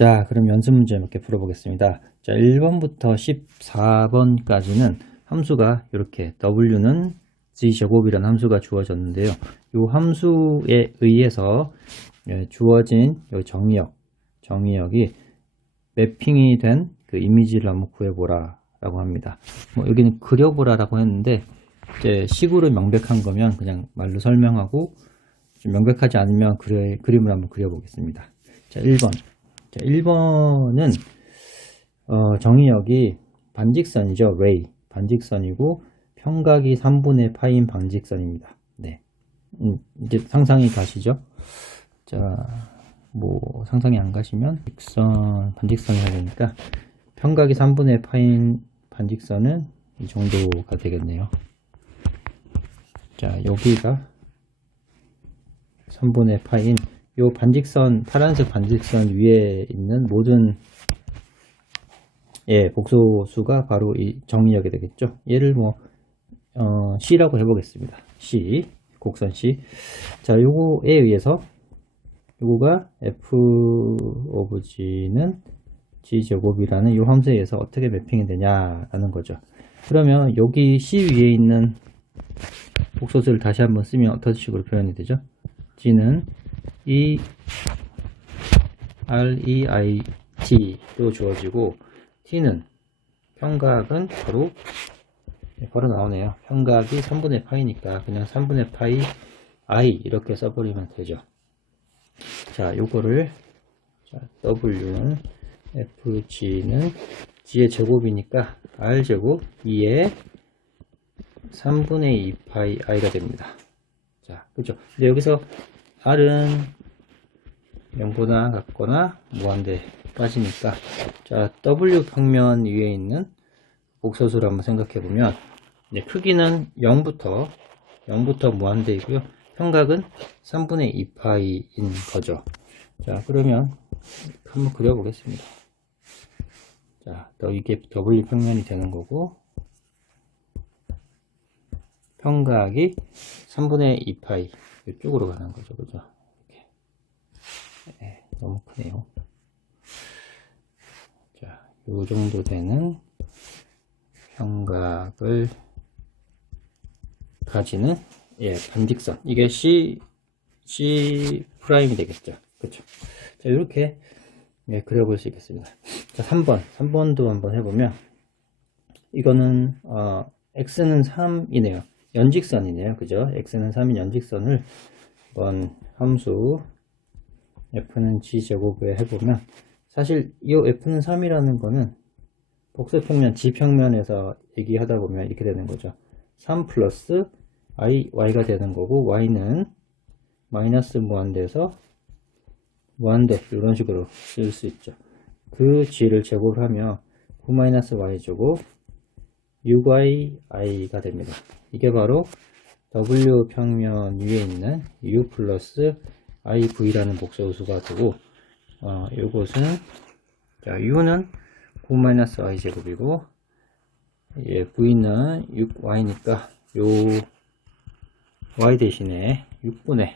자, 그럼 연습 문제 몇 개 풀어보겠습니다. 자, 1번부터 14번까지는 함수가 이렇게 w는 g제곱이라는 함수가 주어졌는데요. 이 함수에 의해서 주어진 이 정의역이 매핑이 된 그 이미지를 한번 구해보라 라고 합니다. 여기는 그려보라라고 했는데 이제 식으로 명백한 거면 그냥 말로 설명하고 좀 명백하지 않으면 그림을 한번 그려보겠습니다. 자, 1번. 자, 1번은 정의역이 반직선이죠. ray. 반직선이고 평각이 3분의 파인 반직선입니다. 네. 이제 상상이 가시죠? 자, 상상이 안 가시면 반직선을 해야 되니까 평각이 3분의 파인 반직선은 이 정도가 되겠네요. 자, 여기가 3분의 파인 요 반직선, 파란색 반직선 위에 있는 모든 복소수가 바로 이 정의역이 되겠죠. 얘를 C라고 해보겠습니다. C, 곡선 C. 자, 요거에 의해서 요거가 F of G는 G제곱이라는 요 함수에 의해서 어떻게 매핑이 되냐라는 거죠. 그러면 여기 C 위에 있는 복소수를 다시 한번 쓰면 어떤 식으로 표현이 되죠? G는 REIT로 주어지고 T는 평각은 바로 나오네요. 평각이 3분의 파이니까 그냥 3분의 파이 I 이렇게 써버리면 되죠. 자, 요거를 W는 FG는 G의 제곱이니까 R제곱 2에 3분의 2 파이 I가 됩니다. 자, 그렇죠. 근데 여기서 R은 0보다 같거나 무한대까지니까 자, W 평면 위에 있는 복소수를 한번 생각해 보면 크기는 0부터 무한대이고요. 평각은 3분의 2파이인 거죠. 자, 그러면 한번 그려보겠습니다. 자, 이게 W 평면이 되는 거고 평각이 3분의 2파이 이쪽으로 가는 거죠. 그죠? 이렇게. 너무 크네요. 자, 요 정도 되는 평각을 가지는 반직선. 이게 C 프라임이 되겠죠. 그렇죠? 자, 이렇게 그려볼 수 있겠습니다. 자, 3번도 한번 해보면 이거는 x는 3이네요. 연직선이네요. 그죠? x는 3인 연직선을 한번 함수 f는 g제곱에 해보면 사실 이 f는 3이라는 거는 복소평면 g평면에서 얘기하다 보면 이렇게 되는 거죠. 3 플러스 y가 되는 거고 y는 마이너스 무한대에서 무한대 이런 식으로 쓸 수 있죠. 그 g를 제곱하면 9-y제곱 6yi가 됩니다. 이게 바로 w 평면 위에 있는 u 플러스 iv라는 복소수가 되고 요것은 자, u는 9-y제곱이고 v는 6y니까 요 y 대신에 6분의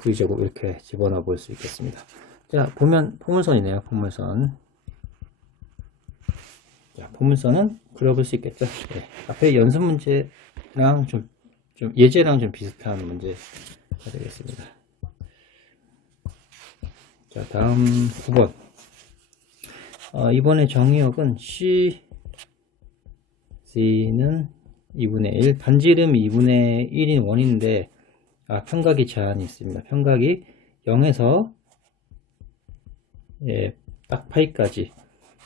v제곱 이렇게 집어넣어 볼 수 있겠습니다. 자, 보면 포물선이네요. 포물선. 자, 포물선은 그려볼 수 있겠죠. 앞에 연습 문제랑 좀 예제랑 좀 비슷한 문제가 되겠습니다. 자, 다음 9번. 이번에 정의역은 C는 2분의 1, 반지름이 2분의 1인 원인데 평각이 제한이 있습니다. 평각이 0에서 딱 파이까지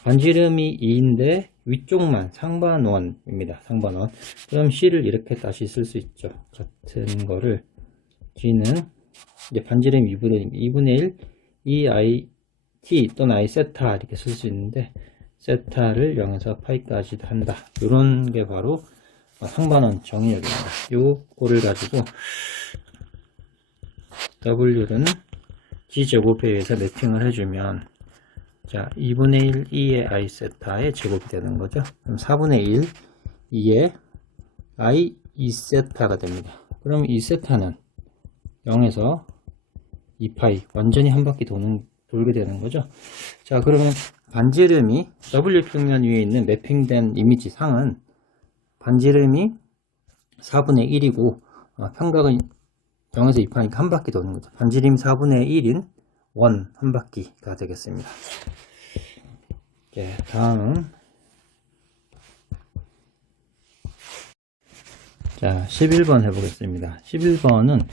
반지름이 2인데 위쪽만 상반원입니다. 상반원. 그럼 C를 이렇게 다시 쓸 수 있죠. 같은 거를 G는 이제 반지름 2분의 1 EIT 또는 I 세타 이렇게 쓸 수 있는데 세타를 0에서 파이까지 한다. 이런 게 바로 상반원 정의역입니다. 요거를 가지고 W는 G제곱에 의해서 매핑을 해주면 자, 2분의 1 2의 I 세타의 제곱이 되는 거죠. 그럼 4분의 1 2의 I 2세타가 됩니다. 그럼 이 세타는 0에서 2파이 완전히 한 바퀴 도는 돌게 되는 거죠. 자, 그러면 반지름이 W 평면 위에 있는 매핑된 이미지 상은 반지름이 4분의 1이고 평각은 0에서 2파니까 한 바퀴 도는 거죠. 반지름 4분의 1인 원 한 바퀴가 되겠습니다. 네, 다음 자 11번 해보겠습니다. 11번은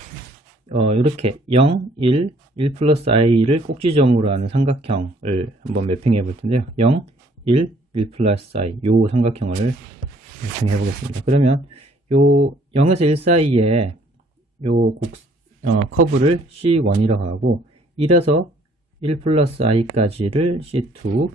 이렇게 0, 1, 1 플러스 i를 꼭지점으로 하는 삼각형을 한번 매핑해 볼 텐데요. 0, 1, 1 플러스 i 요 삼각형을 매핑해 보겠습니다. 그러면 요 0에서 1 사이에 요 커브를 C1이라고 하고 1에서 1 플러스 i까지를 C2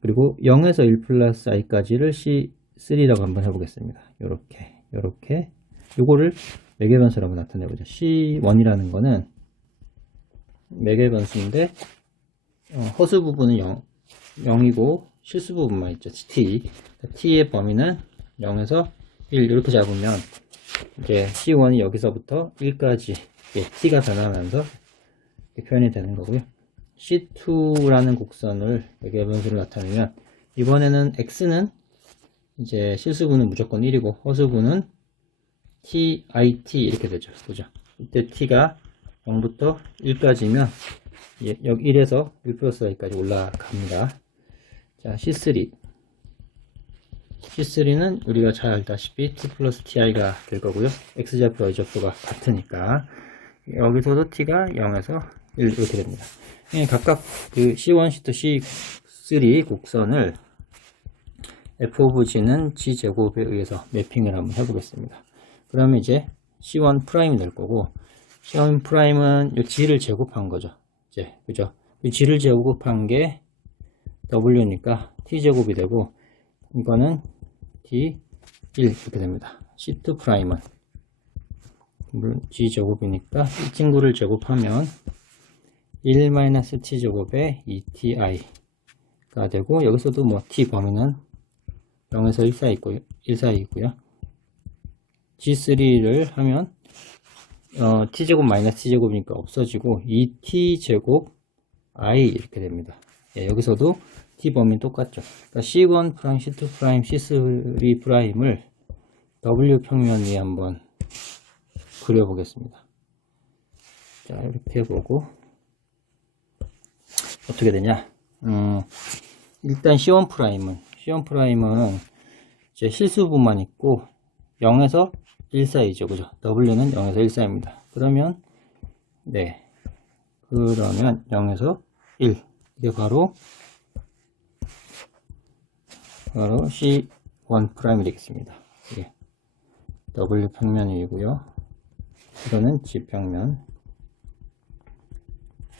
그리고 0에서 1 플러스 i까지를 C3라고 한번 해보겠습니다. 요렇게 요거를 매개변수로 한번 나타내보죠. C1이라는 거는 매개변수인데 허수 부분은 0이고 실수 부분만 있죠. T의 범위는 0에서 1 이렇게 잡으면 이제 C1이 여기서부터 1까지 T가 변하면서 이렇게 표현이 되는 거고요. C2라는 곡선을 매개변수로 나타내면 이번에는 X는 이제 실수분은 무조건 1이고 허수분은 TIT 이렇게 되죠. 그죠? 이때 T가 0부터 1까지면 여기 1에서 1 플러스 i까지 올라갑니다. 자, C3는 우리가 잘 알다시피 T 플러스 TI가 될 거고요. X좌표, Y좌표가 같으니까 여기서도 T가 0에서 1 이렇게 됩니다. 각각 그 C1, C2, C3 곡선을 f of g는 g 제곱에 의해서 매핑을 한번 해보겠습니다. 그러면 이제 C1 프라임이 될 거고 C1 프라임은 이 g를 제곱한 거죠. 이제 그죠? 이 g를 제곱한 게 w니까 t 제곱이 되고 이거는 d 1 이렇게 됩니다. C2 프라임은 물론 g 제곱이니까 이 친구를 제곱하면 1-t 제곱에 2ti가 되고 여기서도 뭐 t 범위는 0에서 1 사이고요. G3를 하면 t제곱 마이너스 t제곱이니까 없어지고 2t제곱 i 이렇게 됩니다. 여기서도 t 범위는 똑같죠. 그러니까 C1 프라임, C2 프라임, C3 프라임을 W 평면 위에 한번 그려보겠습니다. 자, 이렇게 보고 어떻게 되냐? 일단 C1 프라임은 이제 실수분만 있고 0에서 1 사이죠. 그죠? W는 0에서 1 사이입니다. 그러면 0에서 1 이게 바로 C1 프라임이 되겠습니다. 이게 W 평면이고요. 이거는 G 평면.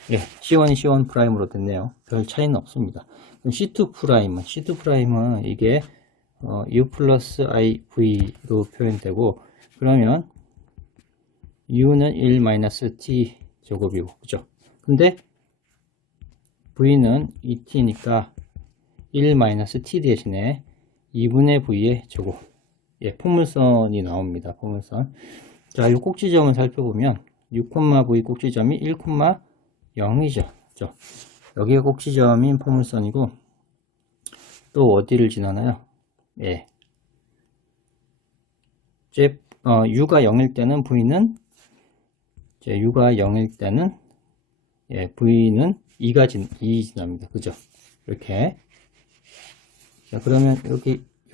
C1이 C1 프라임으로 됐네요. 별 차이는 없습니다. 그럼 C2 프라임은 이게 U 플러스 IV로 표현되고 그러면 U는 1-T 제곱이고 그죠? 근데 V는 2T니까 1-T 대신에 2분의 V의 제곱 포물선이 나옵니다. 포물선. 자, 이 꼭지점을 살펴보면 6,V 꼭지점이 1,0이죠. 그죠? 여기가 꼭지점인 포물선이고 또 어디를 지나나요? U가 0일 때는 V는 U가 0일 때는 V는 2 지납니다. 그죠? 이렇게. 자, 그러면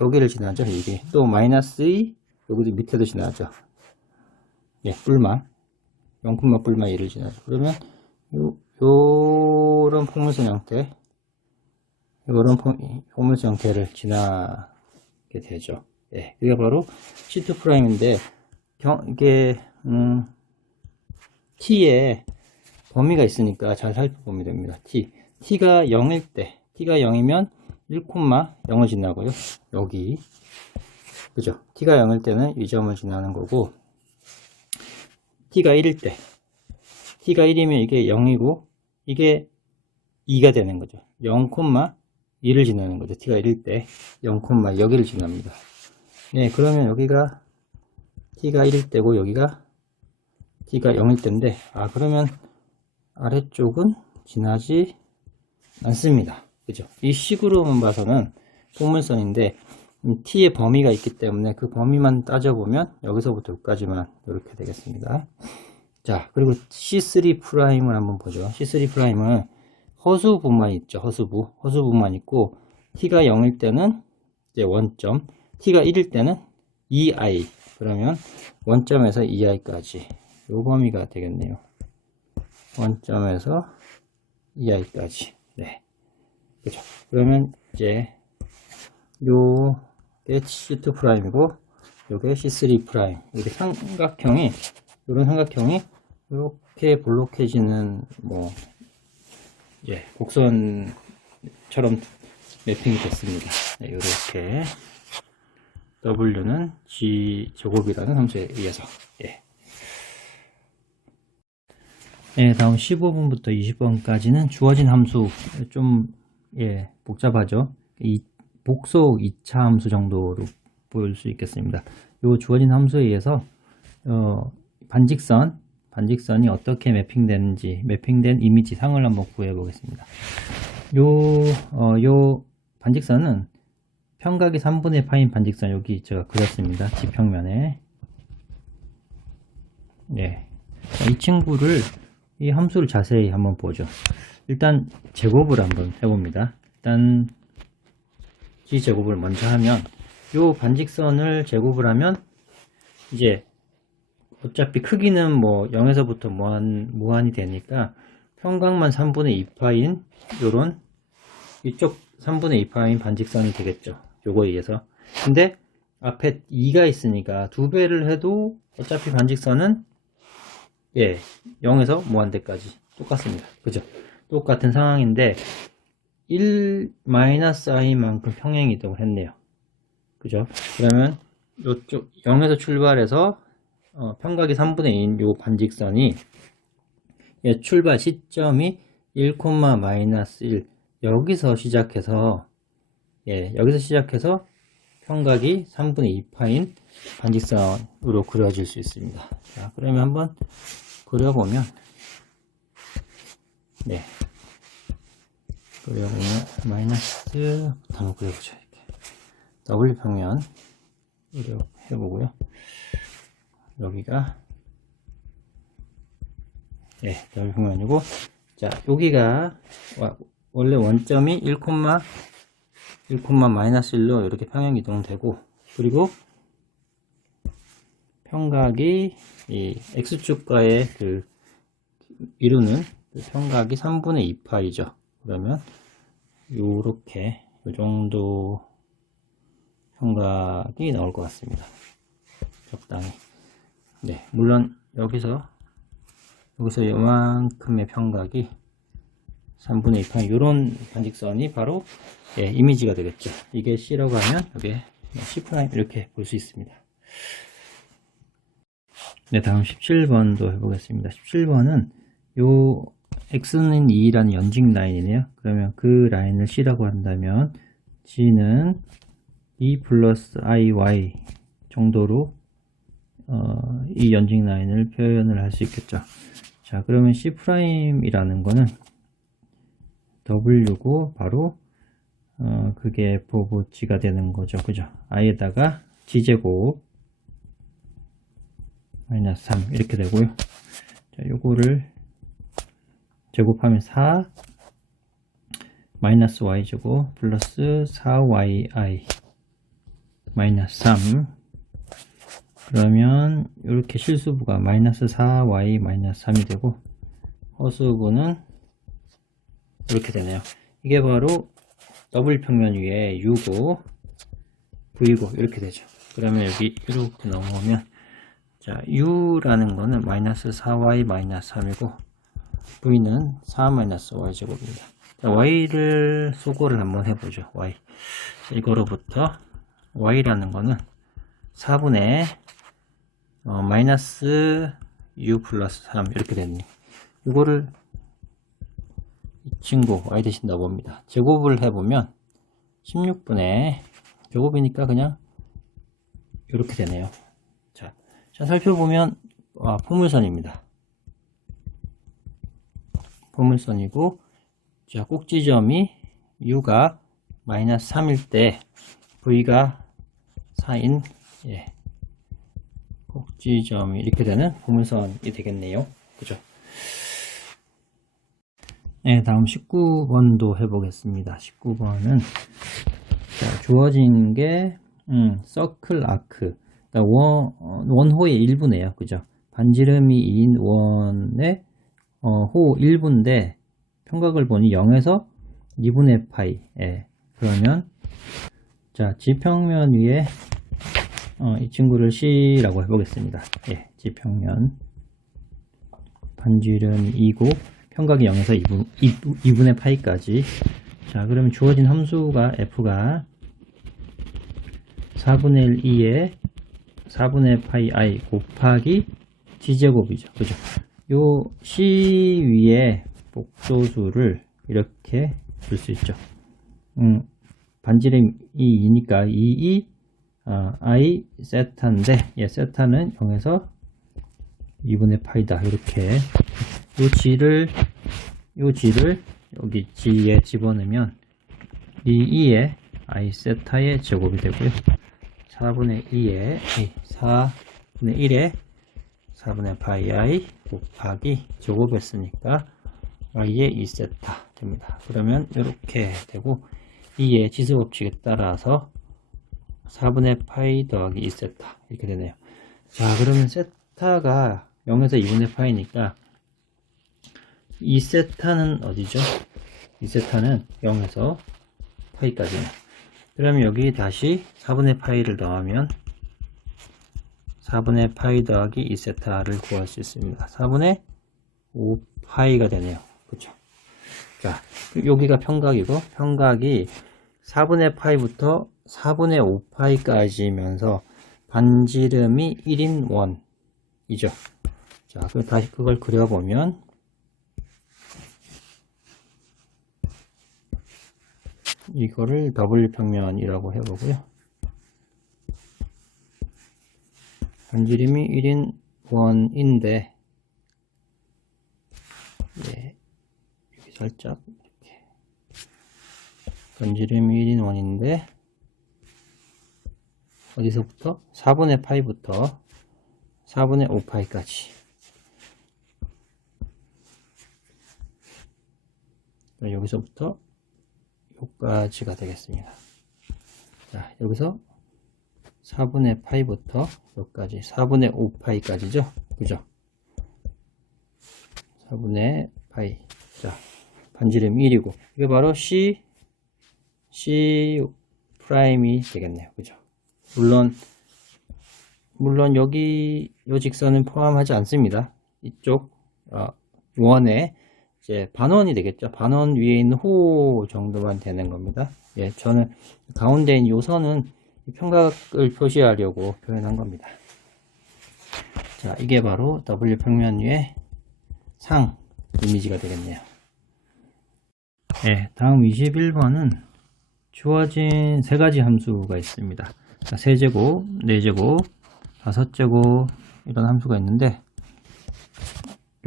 여기를 지나죠. 이게 또 마이너스 2 여기도 밑에도 지나죠. 뿔만 0, 뿔만 2를 지나죠. 그러면 요런 포물선 형태 이런 포물선 형태를 지나게 되죠. 그게 바로 C2 프라임인데 이게 T에 범위가 있으니까 잘 살펴보면 됩니다. T가 0일 때 T가 0이면 1,0을 지나고요. 여기 그죠? T가 0일 때는 이 점을 지나는 거고 T가 1일 때 T가 1이면 이게 0이고 이게 2가 되는 거죠. 0,2를 지나는 거죠. T가 1일 때 0,2 여기를 지납니다. 그러면 여기가 T가 1일 때고 여기가 T가 0일 때인데 그러면 아래쪽은 지나지 않습니다. 그죠? 이 식으로만 봐서는 포물선인데 t의 범위가 있기 때문에 그 범위만 따져보면 여기서부터 여기까지만 이렇게 되겠습니다. 자, 그리고 C3'을 한번 보죠. C3'은 허수부만 있죠. 허수부만 있고 t가 0일 때는 이제 원점, t가 1일 때는 2i. 그러면 원점에서 2i까지 요 범위가 되겠네요. 원점에서 2i까지. 네. 그죠. 그러면 이제 요게 C2'이고 요게 C3'. 이렇게 삼각형이, 요런 삼각형이 이렇게 볼록해지는 뭐 이제 곡선처럼 매핑이 됐습니다. 네, 이렇게 W는 G제곱이라는 함수에 의해서. 예. 네, 다음 15번부터 20번까지는 주어진 함수. 좀 복잡하죠. 이 복속 2차 함수 정도로 보일 수 있겠습니다. 이 주어진 함수에 의해서 반직선이 어떻게 매핑되는지, 매핑된 이미지 상을 한번 구해 보겠습니다. 요 반직선은 평각이 3분의 파인 반직선, 여기 제가 그렸습니다. 지평면에. 네. 이 친구를, 이 함수를 자세히 한번 보죠. 일단 제곱을 한번 해봅니다. 일단 G제곱을 먼저 하면, 요 반직선을 제곱을 하면 이제 어차피 크기는 뭐 0에서부터 무한이 되니까 평각만 3분의 2파인 요런 이쪽 3분의 2파인 반직선이 되겠죠. 요거에 의해서. 근데 앞에 2가 있으니까 2배를 해도 어차피 반직선은 0에서 무한대까지 똑같습니다. 그죠? 똑같은 상황인데 1-i만큼 평행이동을 했네요. 그죠? 그러면 요쪽 0에서 출발해서 평각이 3분의 2인 요 반직선이 출발 시점이 1, 여기서 시작해서 평각이 3분의 2파인 반직선으로 그려질 수 있습니다. 자, 그러면 한번 그려보면, 마이너스 한번 그려보죠. 이렇게 W평면 해보고요. 여기가 W평면이고, 자, 여기가 원래 원점이 1,1로 이렇게 평행 이동되고, 그리고 평각이 이 x축과의 그 이루는 그 평각이 3분의 2파이죠. 그러면 요렇게 요 정도 평각이 나올 것 같습니다. 적당히. 네, 물론 여기서 요만큼의 평각이 3분의 2파이 요런 반직선이 바로 이미지가 되겠죠. 이게 C라고 하면 여기에 C' 이렇게 볼 수 있습니다. 네, 다음 17번도 해보겠습니다. 17번은 요 X는 2라는 연직 라인이네요. 그러면 그 라인을 C라고 한다면 G는 2 플러스 IY 정도로 이 연직 라인을 표현을 할 수 있겠죠. 자, 그러면 C'이라는 거는 W고 바로 그게 F/G가 되는 거죠. 그죠? I에다가 G제곱 마이너스 3 이렇게 되고요. 자, 요거를 제곱하면 4 마이너스 Y제곱 플러스 4YI 마이너스 3. 그러면 이렇게 실수부가 마이너스 4y 마이너스 3이 되고 허수부는 이렇게 되네요. 이게 바로 W평면 위에 U고 V고 이렇게 되죠. 그러면 여기 이렇게 넘어오면, 자, U라는 거는 마이너스 4y 마이너스 3이고 V는 4 마이너스 y 제곱입니다. 자, Y를 소거를 한번 해보죠. Y. 자, 이거로부터 Y라는 거는 4분의 마이너스 U 플러스 3 이렇게 됐네. 이거를 이 친구 Y 대신 넣어봅니다. 제곱을 해보면 16분의 제곱이니까 그냥 이렇게 되네요. 자, 살펴보면 포물선입니다. 포물선이고 자, 꼭지점이 u가 마이너스 3일 때 v가 4인 꼭지점이 이렇게 되는 고물선이 되겠네요. 그죠? 네, 다음 19번도 해보겠습니다. 19번은 주어진 게 서클 아크, 그러니까 원호의 일부네요. 그죠? 반지름이 2인 원의 호 1부인데 평각을 보니 0에서 2분의 파이. 그러면 자, 지평면 위에 이 친구를 C라고 해보겠습니다. 지평면 반지름이 2고 평각이 0에서 2분의 파이까지. 자, 그러면 주어진 함수가 F가 4분의 1, 2에 4분의 파이 I 곱하기 G제곱이죠. 그죠? 요 C 위에 복소수를 이렇게 줄 수 있죠. 반지름이 2니까 2, I 세타인데, 세타는 0에서 2분의 파이다. 이렇게 요 G를 여기 G에 집어넣으면 이 2에 I 세타의 제곱이 되고요. 4분의 2에 4분의 1에 4분의 파이 I 곱하기 제곱했으니까 Y의 2세타 됩니다. 그러면 이렇게 되고 2의 지수법칙에 따라서 4분의 파이 더하기 2세타 이렇게 되네요. 자, 그러면 세타가 0에서 2분의 파이니까 2세타는 어디죠? 2세타는 0에서 파이까지는. 그러면 여기 다시 4분의 파이를 더하면 4분의 파이 더하기 2세타를 구할 수 있습니다. 4분의 5파이가 되네요. 그렇죠? 자, 여기가 평각이고 평각이 4분의 파이부터 4분의 5파이까지면서 반지름이 1인 원이죠. 자, 그럼 다시 그걸 그려보면 이거를 W평면이라고 해보고요. 반지름이 1인 원인데 여기 살짝 이렇게 반지름이 1인 원인데 어디서부터? 4분의 파이부터 4분의 5파이까지. 여기서부터 여기까지가 되겠습니다. 자, 여기서 4분의 파이부터 여기까지 4분의 5파이까지죠. 그죠? 4분의 파이. 자, 반지름 1이고 이게 바로 C 프라임이 되겠네요. 그죠? 물론 여기 요 직선은 포함하지 않습니다. 이쪽 원에 이제 반원이 되겠죠. 반원 위에 있는 호 정도만 되는 겁니다. 저는 가운데 있는 요 선은 평각을 표시하려고 표현한 겁니다. 자, 이게 바로 W 평면 위의 상 이미지가 되겠네요. 다음 21번은 주어진 세 가지 함수가 있습니다. 자, 세제곱, 네제곱, 5제곱 이런 함수가 있는데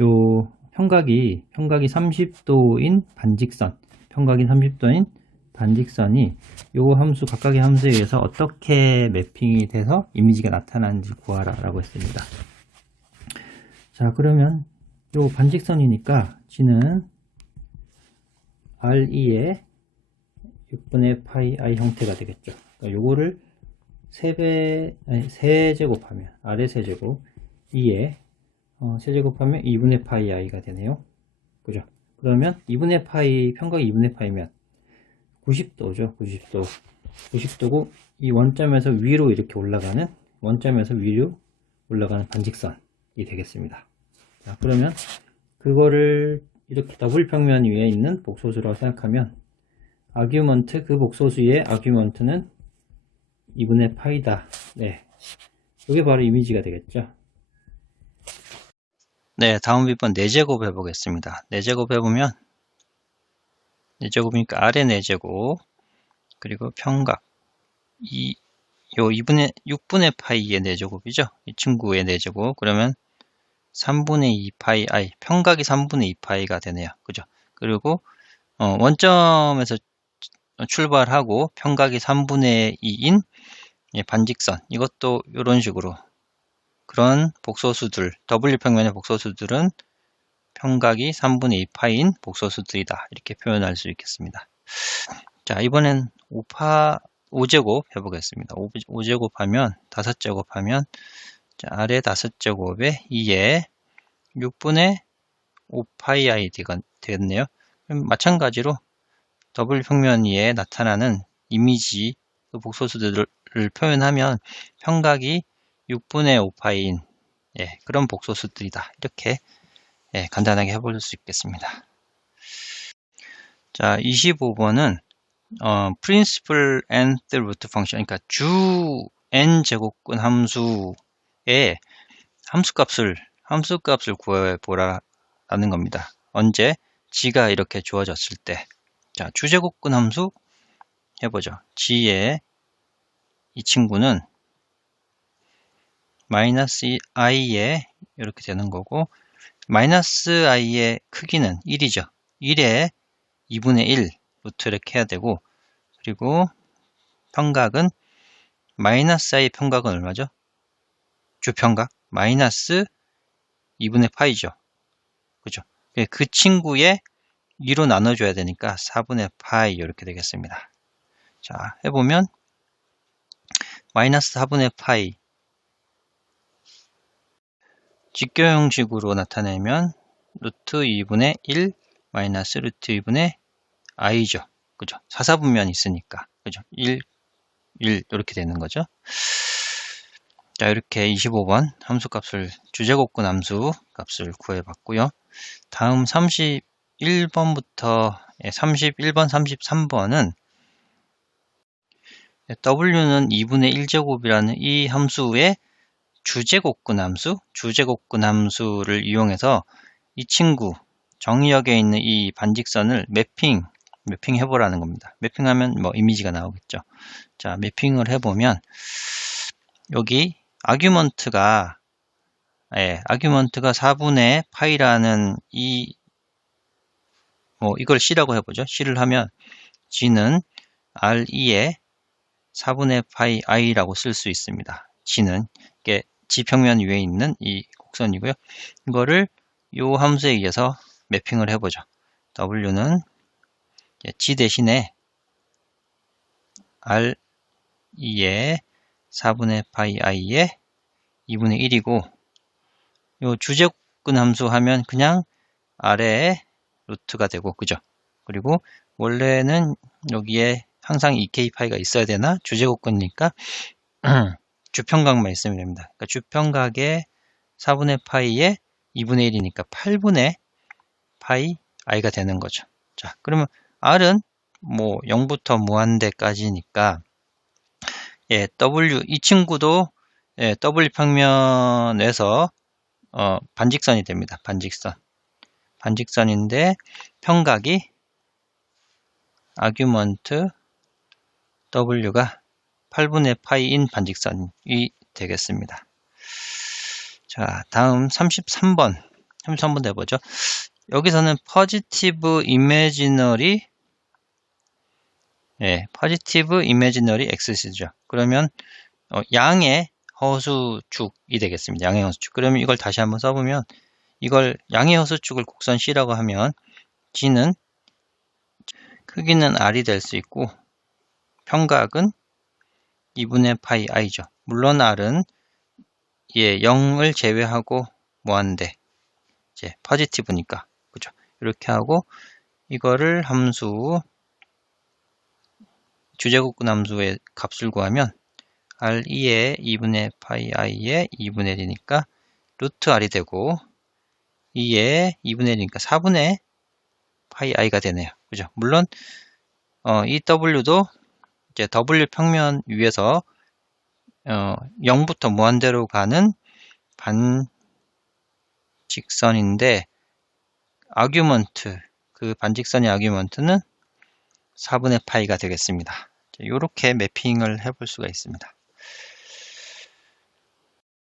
요 평각이 30도인 반직선, 평각이 30도인 반직선이 요 함수 각각의 함수에 의해서 어떻게 매핑이 돼서 이미지가 나타나는지 구하라 라고 했습니다. 자, 그러면 요 반직선이니까 G는 R2의 6분의 파이 I 형태가 되겠죠. 그러니까 요거를 세제곱하면 R의 세제곱 2에 세제곱하면 2분의 파이 I가 되네요. 그죠? 그러면 2분의 파이, 평각이 2분의 파이면 90도죠. 90도고 이 원점에서 위로 이렇게 올라가는 반직선이 되겠습니다. 자, 그러면 그거를 이렇게 더블 평면 위에 있는 복소수라고 생각하면 아규먼트, 그 복소수의 아규먼트는 2분의 파이다. 이게 바로 이미지가 되겠죠. 다음 빗번 4제곱 해보겠습니다. 4제곱 해보면 4제곱이니까 R의 4제곱 그리고 평각 6분의 파이의 4제곱이죠. 이 친구의 4제곱 그러면 3분의 2 파이 I 평각이 3분의 2 파이가 되네요. 그죠? 그리고 원점에서 출발하고 평각이 3분의 2인 반직선, 이것도 이런 식으로 그런 복소수들, W평면의 복소수들은 평각이 3분의 2 파인 복소수들이다, 이렇게 표현할 수 있겠습니다. 자, 이번엔 5제곱 해보겠습니다. 5제곱 하면 5제곱 하면, 자, 아래 5제곱에 2에 6분의 5파이 i 되겠네요. 그럼 마찬가지로 W평면 위에 나타나는 이미지 복소수들을 표현하면 평각이 6분의 5파인 그런 복소수들이다, 이렇게 간단하게 해볼 수 있겠습니다. 자, 25번은 principal nth root function, 그러니까 주 n 제곱근 함수의 함수값을 구해보라는 겁니다. 언제? g가 이렇게 주어졌을 때. 자, 주제곱근 함수 해보죠. g의 이 친구는 마이너스 i에 이렇게 되는 거고, 마이너스 i의 크기는 1이죠. 1에 2분의 1 루트 이렇게 해야 되고, 그리고 평각은 마이너스 i 평각은 얼마죠? 주평각 마이너스 2분의 파이죠. 그죠? 그 친구의 2로 나눠줘야 되니까 4분의 파이 이렇게 되겠습니다. 자, 해보면 마이너스 4분의 파이 직교 형식으로 나타내면 루트 2분의 1 마이너스 루트 2분의 i죠. 그죠? 사사분면 있으니까. 그죠? 1 이렇게 되는 거죠. 자, 이렇게 25번 함수값을, 주제곱근 함수 값을 구해봤고요. 다음 31번부터 31번, 33번은 w는 2분의 1제곱이라는 이 함수의 주제곱근 함수를 이용해서 이 친구 정의역에 있는 이 반직선을 매핑 해보라는 겁니다. 매핑하면 뭐 이미지가 나오겠죠. 자, 매핑을 해보면 여기 아규먼트가 4분의 파이라는 이걸 C라고 해보죠. C를 하면 G는 R2에 4분의 파이 i라고 쓸 수 있습니다. G는 이게 G평면 위에 있는 이 곡선이고요. 이거를 이 함수에 의해서 매핑을 해보죠. W는 G 대신에 R2에 4분의 파이 i에 2분의 1이고, 요 주제곱근 함수 하면 그냥 아래에 루트가 되고, 그죠? 그리고 원래는 여기에 항상 2k 파이가 있어야 되나? 주제곱근이니까 주평각만 있으면 됩니다. 그러니까 주평각의 4분의 파이에 2분의 1이니까 8분의 파이 i가 되는 거죠. 자, 그러면 r은 0부터 무한대까지니까 W, 이 친구도 W 평면에서 반직선이 됩니다. 반직선인데 평각이 아규먼트 W가 8분의 파이인 반직선이 되겠습니다. 자, 다음 33번 해보죠. 여기서는 포지티브 이미지너리 엑시스죠. 그러면 양의 허수축이 되겠습니다. 양의 허수축. 그러면 이걸 다시 한번 써보면, 이걸 양의 허수축을 곡선 C라고 하면 G는 크기는 R이 될 수 있고 평각은 2분의 파이 i죠. 물론 R은 0을 제외하고 무한대, 이제 포지티브니까, 그죠? 이렇게 하고 이거를 함수 주제곱근 함수의 값을 구하면 R2에 2분의 파이 i에 2분의 1이니까 루트 R이 되고 2에 2분의 1이니까 4분의 파이 i가 되네요. 그죠? 물론 이 W도 이제 W 평면 위에서 0부터 무한대로 가는 반직선인데 그 반직선의 아규먼트는 4분의 파이가 되겠습니다. 이렇게 매핑을 해볼 수가 있습니다.